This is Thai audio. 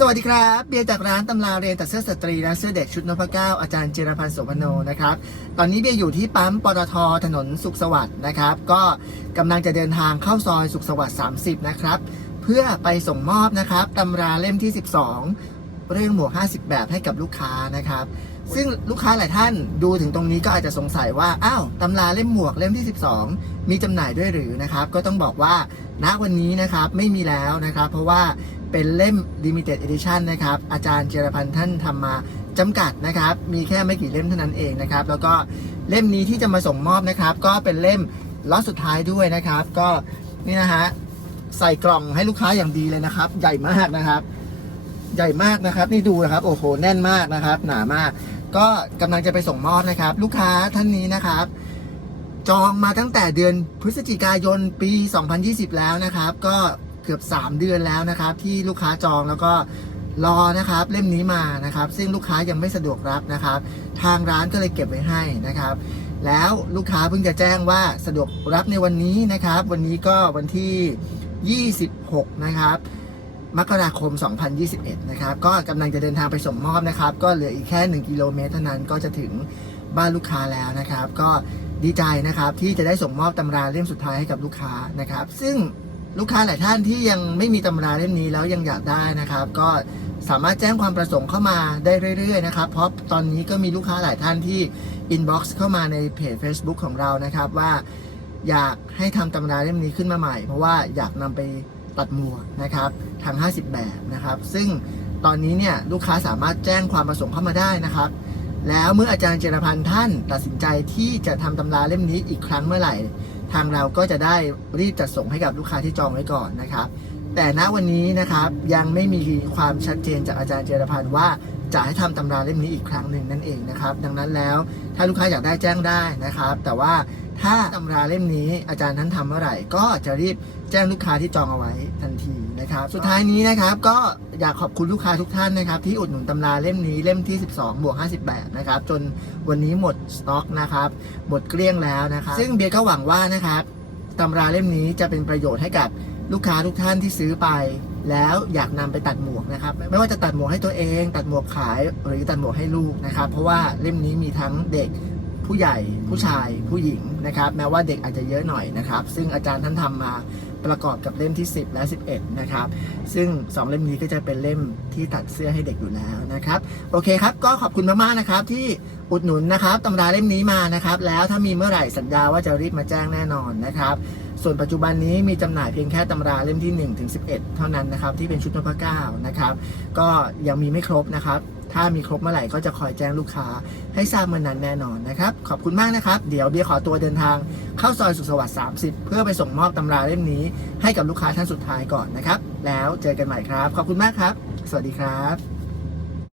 สวัสดีครับเบียร์จากร้านตำราเรียนตัดเสื้อสตรีและเสื้อเด็กชุดนพเก้าอาจารย์เจรพันธ์โสพโนนะครับ ตอนนี้เบียร์อยู่ที่ปั๊มปตทถนนสุขสวัสดิ์นะครับ ก็กำลังจะเดินทางเข้าซอยสุขสวัสดิ์30 นะครับ เพื่อไปส่งมอบนะครับตำราเล่มที่ 12 เรื่องหมวก 50 แบบให้กับลูกค้านะครับ ซึ่งลูกค้าหลายท่านดูถึงตรงนี้ก็อาจจะสงสัยว่า อ้าวตำราเล่มหมวกเล่มที่ 12 มีจำหน่ายด้วยหรือนะครับ ก็ต้องบอกว่าณวันนี้นะครับไม่มีแล้วนะครับ เพราะว่าเป็นเล่ม limited edition นะครับ อาจารย์เจรพันธ์ท่านทำมาจำกัดนะครับ มีแค่ไม่กี่เล่มเท่านั้นเองนะครับ แล้วก็เล่มนี้ที่จะมาส่งมอบนะครับ ก็เป็นเล่มล็อตสุดท้ายด้วยนะครับ ก็นี่นะฮะใส่กล่องให้ลูกค้าอย่างดีเลยนะครับ ใหญ่มากนะครับ ใหญ่มากนะครับ นี่ดูนะครับ โอ้โห แน่นมากนะครับ หนามาก ก็กำลังจะไปส่งมอบนะครับ ลูกค้าท่านนี้นะครับ จองมาตั้งแต่เดือนพฤศจิกายนปี 2020 แล้วนะครับ ก็เกือบ 3 เดือนแล้วนะครับ ที่ลูกค้าจองแล้วก็รอนะครับ เล่มนี้มานะครับ ซึ่งลูกค้ายังไม่สะดวกรับนะครับ ทางร้านก็เลยเก็บไว้ให้นะครับ แล้วลูกค้าเพิ่งจะแจ้งว่าสะดวกรับในวันนี้นะครับ วันนี้ก็วันที่ 26 นะครับ มกราคม 2021 นะครับ ก็กำลังจะเดินทางไปส่งมอบนะครับ ก็เหลืออีกแค่ 1 กิโลเมตรเท่านั้นก็จะถึงบ้านลูกค้าแล้วนะครับ ก็ดีใจนะครับที่จะได้ส่งมอบตำราเล่มสุดท้ายให้กับลูกค้านะครับ ซึ่งลูกค้าหลายท่านที่ยังไม่มีตำราเล่มนี้แล้วยังอยากได้นะครับ ก็สามารถแจ้งความประสงค์เข้ามาได้เรื่อยๆนะครับเพราะตอนนี้ก็มีลูกค้าหลายท่านที่ inbox เข้ามาในเพจ Facebook ของเรานะครับว่าอยากให้ทำตำราเล่มนี้ขึ้นมาใหม่ เพราะว่าอยากนำไป ตัดหมวกนะครับทาง50 แบบนะครับ ซึ่งตอนนี้เนี่ยลูกค้าสามารถแจ้งความประสงค์เข้ามาได้นะครับ แล้วเมื่ออาจารย์เจรพันธ์ท่านตัดสินใจที่จะทำตำราเล่มนี้อีกครั้งเมื่อไหร่ ทางเราก็จะได้รีบจัดส่งให้กับลูกค้าที่จองไว้ก่อนนะครับ แต่ณวันนี้นะครับยังไม่มีความชัดเจนจากอาจารย์เจรพันธ์ว่าจะให้ทำตำราเล่มนี้อีกครั้งหนึ่งนั่นเองนะครับ ดังนั้นแล้วถ้าลูกค้าอยากได้แจ้งได้นะครับ แต่ว่าถ้าตำราเล่มนี้อาจารย์ท่านทำเมื่อไหร่ ก็จะรีบแจ้งลูกค้าที่จองเอาไว้ทันทีนะครับ สุดท้ายนี้นะครับก็อยากขอบคุณลูกค้าทุกท่านนะครับ ที่อุดหนุนตำราเล่มนี้เล่มที่ 12บวก50แบบนะครับ จนวันนี้หมดสต็อกนะครับหมดเกลี้ยงแล้วนะครับซึ่งเบียร์ก็หวังว่านะครับตำราเล่มนี้จะเป็นประโยชน์ให้กับ ลูกค้าทุกท่านที่ซื้อไป แล้วอยากนำไปตัดหมวกนะครับ ไม่ว่าจะตัดหมวกให้ตัวเอง ตัดหมวกขายหรือตัดหมวกให้ลูกนะครับ เพราะว่าเล่มนี้มีทั้งเด็กผู้ใหญ่ผู้ชายผู้หญิงนะครับ แม้ว่าเด็กอาจจะเยอะหน่อยนะครับ ซึ่งอาจารย์ท่านทำมา ประกอบกับเล่มที่ 10 และ 11 นะครับ ซึ่ง 2 เล่มนี้ก็จะเป็นเล่มที่ตัดเสื้อให้เด็กอยู่แล้วนะครับ โอเคครับ ก็ขอบคุณมากๆนะครับ ที่อุดหนุนนะครับตำราเล่มนี้มานะครับ แล้วถ้ามีเมื่อไหร่สัญญาว่าจะรีบมาแจ้งแน่นอนนะครับ ส่วนปัจจุบันนี้มีจำหน่ายเพียงแค่ตำราเล่มที่1ถึง11 เท่านั้นนะครับที่เป็นชุดนพเก้านะครับ ก็ยังมีไม่ครบนะครับ ถ้ามีครบเมื่อไหร่ก็จะคอยแจ้งลูกค้าให้ทราบเมื่อนนั้นแน่นอนนะครับ ขอบคุณมากนะครับ เดี๋ยวเบียร์ขอตัวเดินทางเข้าซอยสุขสวัสดิ์30 เพื่อไปส่งมอบตำราเล่มนี้ ให้กับลูกค้าท่านสุดท้ายก่อนนะครับ แล้วเจอกันใหม่ครับ ขอบคุณมากครับ สวัสดีครับ